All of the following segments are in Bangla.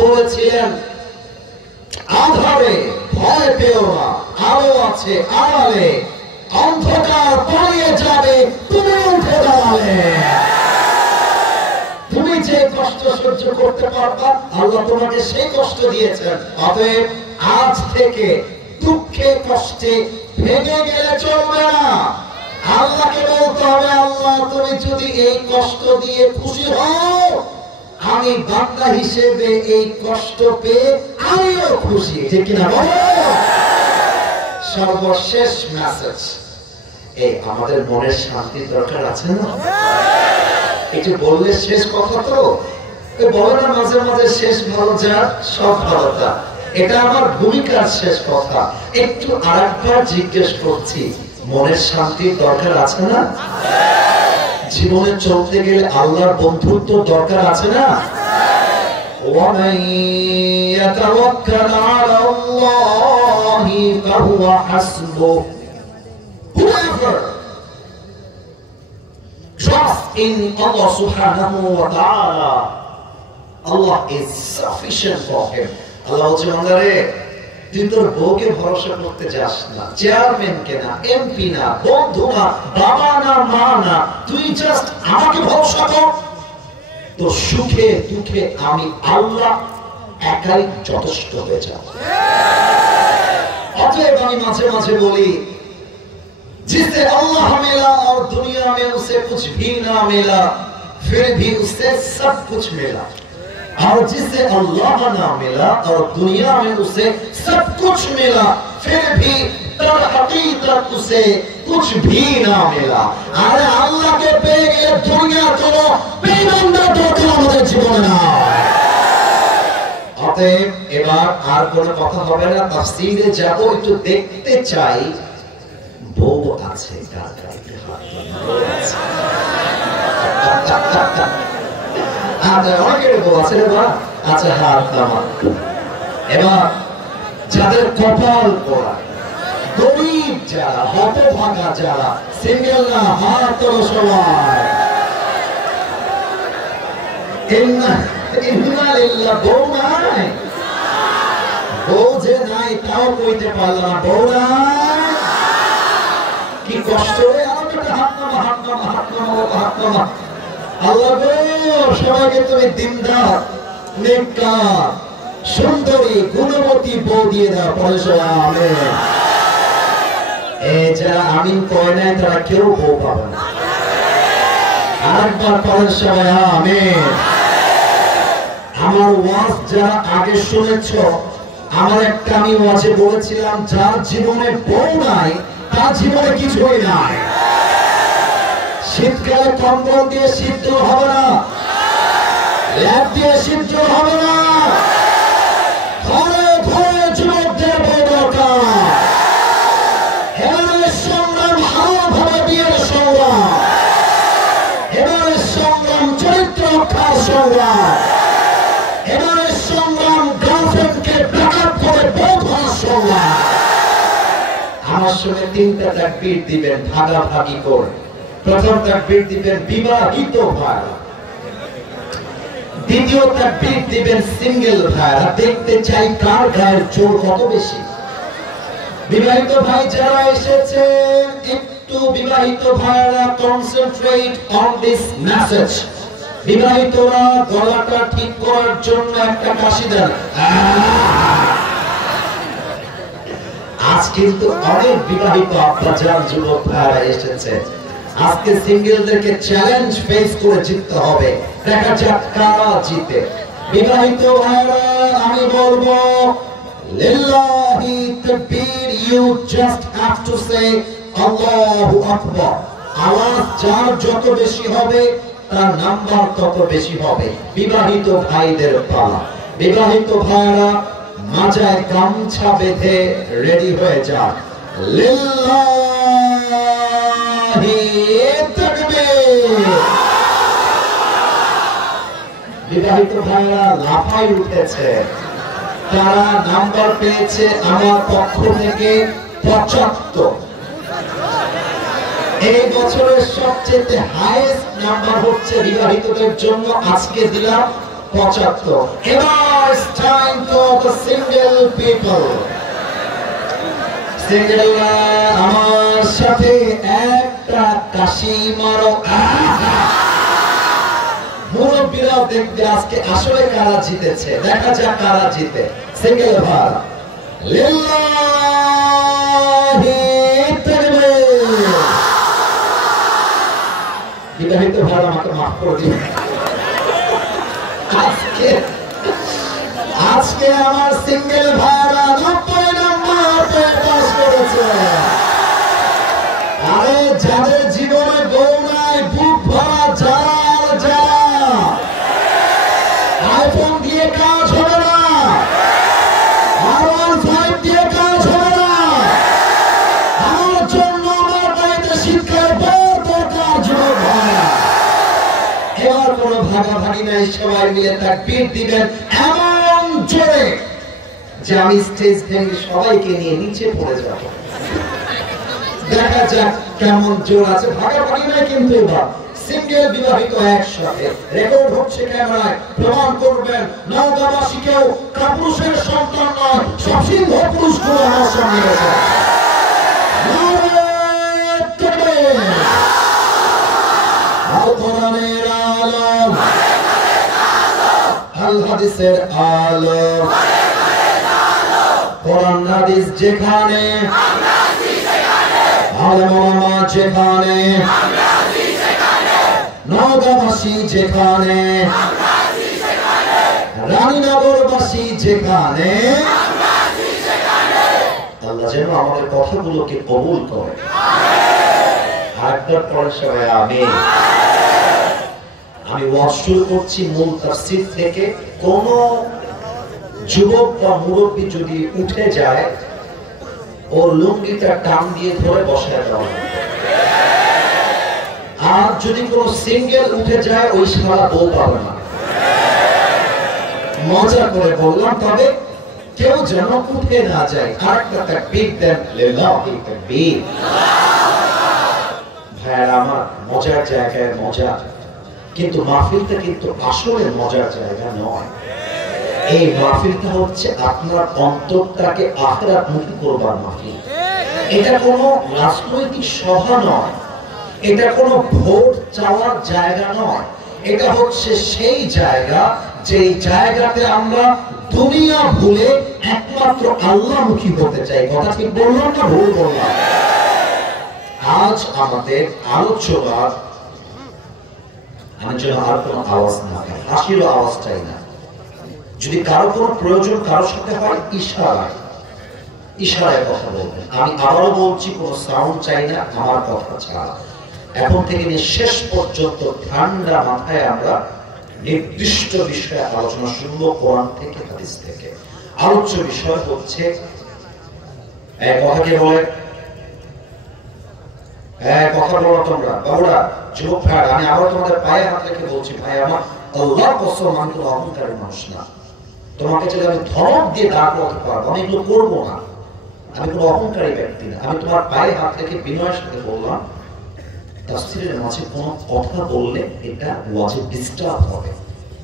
বলেছিলেন আধারে ভয় পেও না, আলো আছে আড়ালে, অন্ধকার পালিয়ে যাবে তুমি উঠে দাঁড়ালে। তুমি যে কষ্ট সহ্য করতে পারবা আল্লাহ তোমাকে সেই কষ্ট দিয়েছেন। অতএব আজ থেকে দুঃখে কষ্টে ভেঙে গেলে চলবে না। আল্লাহকে বলতে হবে, আল্লাহ তুমি যদি এই কষ্ট দিয়ে খুশি হও, আমি বান্দা হিসেবে এই কষ্ট পেয়ে আমিও খুশি, ঠিক কিনা বলো? সর্বশেষ মেসেজ, এই আমাদের মনের শান্তির দরকার আছে না? একটু বললে শেষ কথা তো বলে না মাঝে মাঝে, শেষ ভালো যার সব ভালো তার। এটা আমার ভূমিকার শেষ কথা। একটু আরেকবার জিজ্ঞেস করছি, মনের শান্তির দরকার আছে না? জীবনে চলতে গেলে আল্লাহর বন্ধুত্ব দরকার আছে না? وَمَن يَتَوَكَّلْ عَلَى اللَّهِ فَهُوَ حَسْبُهُ. Whoever trusts in Allah subhanahu wa ta'ala, Allah is sufficient for him. Allah বলছে, বান্দারে তুই তোর বউকে ভরসা করতে যাস না, চেয়ারম্যানকে না, এমপি না, বন্ধু না, বাবা না, মা না, তুই জাস্ট আমাকে ভরসা কর। তো সুখে দুঃখে আমি আল্লাহ একাই যথেষ্ট হয়ে যাব। অতএব আমি মাঝে মাঝে বলি, जिससे अल्लाह मिला और दुनिया में उसे कुछ भी ना मिला, फिर भी उसे सब कुछ मिला। और जिससे अल्लाह ना मिला और दुनिया में उसे सब कुछ मिला, फिर भी दर हकीकत उसे कुछ भी ना मिला। अरे अल्लाह के पेয়ে গেলে দুনিয়া কোনো বেঈমানদের দরকার আমাদের জীবনে না। অতএব এবার আর কোনো কথা হবে না, তাফসীরে যাব। একটু দেখতে চাই বউ আছে কার কাছে হাত আছে। আচ্ছা, অনেকের বউ আছে রে বা, আচ্ছা হাত নামা। এবার যাদের কপাল পোড়া, গরিব যারা, হতভাগা যারা, সিঙ্গেল না, হাত তোলো সবাই। বউ নাই, বউ যে নাই তাও কইতে পারল না, বউ নাই কি কষ্ট। হাত নামা, হাত নামা, হাত নামা, হাত নামা। আল্লাহ গো, সবাইকে তুমি দিনদার, নেককার, সুন্দরী, গুণবতী বউ দিয়ে দাও। পরে সবাই আমিন। এই যারা আমিন কয় নাই তারা কেউ বউ পাবে না। আরেকবার পরে সবাই আমিন। আমার ওয়াজ যারা আগে শুনেছ, আমার একটা আমি ওয়াজে বলেছিলাম, যার জীবনে বউ নাই তার জীবনে কিছুই নাই। শীতকালে কম্বল দিয়ে সিদ্ধ হবে না, ল্যাপ দিয়ে সিদ্ধ হবে না। ঘরে ঘরে যুবকদের বউ দরকার। এবারের সংগ্রাম হারাভাবে বিয়ের সংগ্রাম, এবারের সংগ্রাম চরিত্র রক্ষার সংগ্রাম, এবারের সংগ্রাম গার্লফ্রেন্ডকে ব্যাকআপ করে বউ ধরার সংগ্রাম। আমার সঙ্গে তিনটা তাকবীর দিবেন ভাগাভাগি করে। প্রথম তাকবীর দিবেন বিবাহিত ভাইরা, দ্বিতীয় তাকবীর দিবেন সিঙ্গেল ভাইরা। দেখতে চাই কার গায়ের জোর কত বেশি। বিবাহিত ভাই যারা এসেছেন, একটু বিবাহিত ভাইরা কনসেন্ট্রেট অন দিস মেসেজ। বিবাহিতরা গলাটা ঠিক করার জন্য একটা কাশি দেন। আজ কিন্তু অনেক বিবাহিত আব্বাজান যুবক ভাইরা এসেছে। আজকে সিঙ্গেলদেরকে চ্যালেঞ্জ ফেস করে জিততে হবে। দেখা যাক কারা জিতে। বিবাহিত ভাইরা আমি বলবো, লিল্লাহি তাকবীর, you just have to say আল্লাহু আকবার। আওয়াজ যার যত বেশি হবে তার নাম্বার তত বেশি হবে। বিবাহিত ভাইদের পালা। বিবাহিত ভাইরা মাজায় গামছা বেঁধে রেডি হয়ে যান। লিল্লাহি তাকবীর। বিবাহিত ভাইরা লাফাই উঠেছে, তারা নাম্বার পেয়েছে আমার পক্ষ থেকে 75। এই বছরের সবচেয়ে হাইয়েস্ট নাম্বার হচ্ছে বিবাহিতদের জন্য, আজকে দিলাম 75। এবার পারো। সিঙ্গেলরা আমার সাথে একটা কাশি মারো। মুরব্বীরাও দেখবে আজকে আসলে কারা জিতেছে, দেখা যাক কারা জিতে। সিঙ্গেল ভার লিল্লাহি তাকবীর। বিবাহিত ভাই আমাকে মাফ করে দিন। আজকে আমার সিঙ্গেল ভাইরা 90 নম্বর পাস করেছে। আরে যাদের জীবনে বউ নাই, বুক ভরা যারা আইফোন দিয়ে কাজ হবে না, R15 দিয়ে কাজ হবে না। আমার জন্য আমার বাড়িতে শিক্ষার বড় দরকার যুবক ভাইরা। এবার কোনো ভাগাভাগি নাই, সবাই মিলে তাকবীর দিবেন এমন জোরে যে আমি স্টেজ ভেঙে সবাইকে নিয়ে নিচে পড়ে যাব। দেখা যাক কেমন জোর আছে। ভাগাভাগি নাই কিন্তু এবার সিঙ্গেল বিবাহিত একসাথে রেকর্ড হচ্ছে ক্যামেরায়, প্রমাণ করবেন নওগাঁবাসীকেও কাপুরুষের সন্তান নয়, সব সিংহ পুরুষগুলো আমার সামনে আছে। কোরআনের আলো, আল হাদিসের আলো, কোরআন হাদিস যেখানে, আলেম ওলামা যেখানে, নওগাঁবাসী যেখানে, রানীনগরবাসী যেখানে, আল্লাহ যেন আমাদের কথাগুলোকে কবুল করে। আরেকবার পরে সবাই আমিন। আমি ওয়াজ শুরু করছি মূল তাফসীর থেকে। কোন যুবক বা মুরব্বী যদি উঠে যায়, ওর লুঙ্গিটা টান দিয়ে ধরে বসায় দেওয়া। আর যদি কোন সিঙ্গেল উঠে যায়, ওই সারা বউ পাবে না। মজা করে বললাম, তবে কেউ যেন উঠে না যায়। আরেকটা তাকবীর দেন, লিল্লাহি তাকবীর। ভাইরা আমার, মজার জায়গায় মজা, কিন্তু মাহফিলটা কিন্তু আসলে মজার জায়গা নয়। এই মাহফিলটা হচ্ছে আপনার অন্তরটাকে আখিরাতমুখী করবার মাহফিল। এটা কোনো রাজনৈতিক সভা নয়, এটা কোনো ভোট চাওয়ার জায়গা নয়। এটা হচ্ছে সেই জায়গা, যেই জায়গাতে আমরা দুনিয়া ভুলে একমাত্র আল্লাহমুখী হতে চাই। কথা ঠিক বললাম না ভুল বললাম? আজ আমাদের আলোচনার, আমি যেন আর কোনো আওয়াজ না পাই, হাসিরও আওয়াজ চাই না। যদি কারো কোনো প্রয়োজন কারোর সাথে হয়, ইশারায় কথা বলবেন। আমি আবারও বলছি, কোনো সাউন্ড চাই না আমার কথা ছাড়া। এখন থেকে নিয়ে শেষ পর্যন্ত ঠান্ডা মাথায় আমরা নির্দিষ্ট বিষয়ে আলোচনা শুনব, কোরআন থেকে, হাদিস থেকে। আলোচ্য বিষয় হচ্ছে, কথাকে বলে কথা বলো তোমরা বাবুরা, যুবক ভাই, আমি আবার তোমাদের পায়ে হাত রেখে বলছি, ভাই আমার আল্লাহর কসম, আমি কোনো অহংকারী মানুষ না। তোমাকে যদি আমি ধমক দিয়ে দাঁড় করাতে পারবো, আমি এগুলো করবো না। আমি কোনো অহংকারী ব্যক্তি না। আমি তোমার পায়ে হাত রেখে বিনয়ের সাথে বললাম, তাফসীরের মাঝে কোনো কথা বললে এটা ওয়াজে ডিস্টার্ব হবে।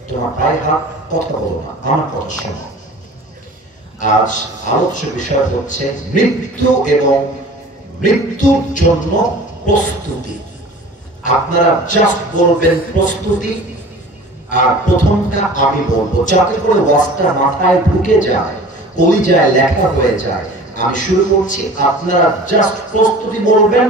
তোমার পায়ে হাত, কথা বলো না, আমার কথা শোনো। আজ আলোচ্য বিষয় হচ্ছে মৃত্যু এবং মৃত্যুর জন্য প্রস্তুতি। আপনারা জাস্ট বলবেন প্রস্তুতি, আর প্রথমটা আমি বলবো, যাতে করে ওয়াজটা মাথায় ঢুকে যায়, কলিজায় লেখা হয়ে যায়। আমি শুরু করছি, আপনারা জাস্ট প্রস্তুতি বলবেন।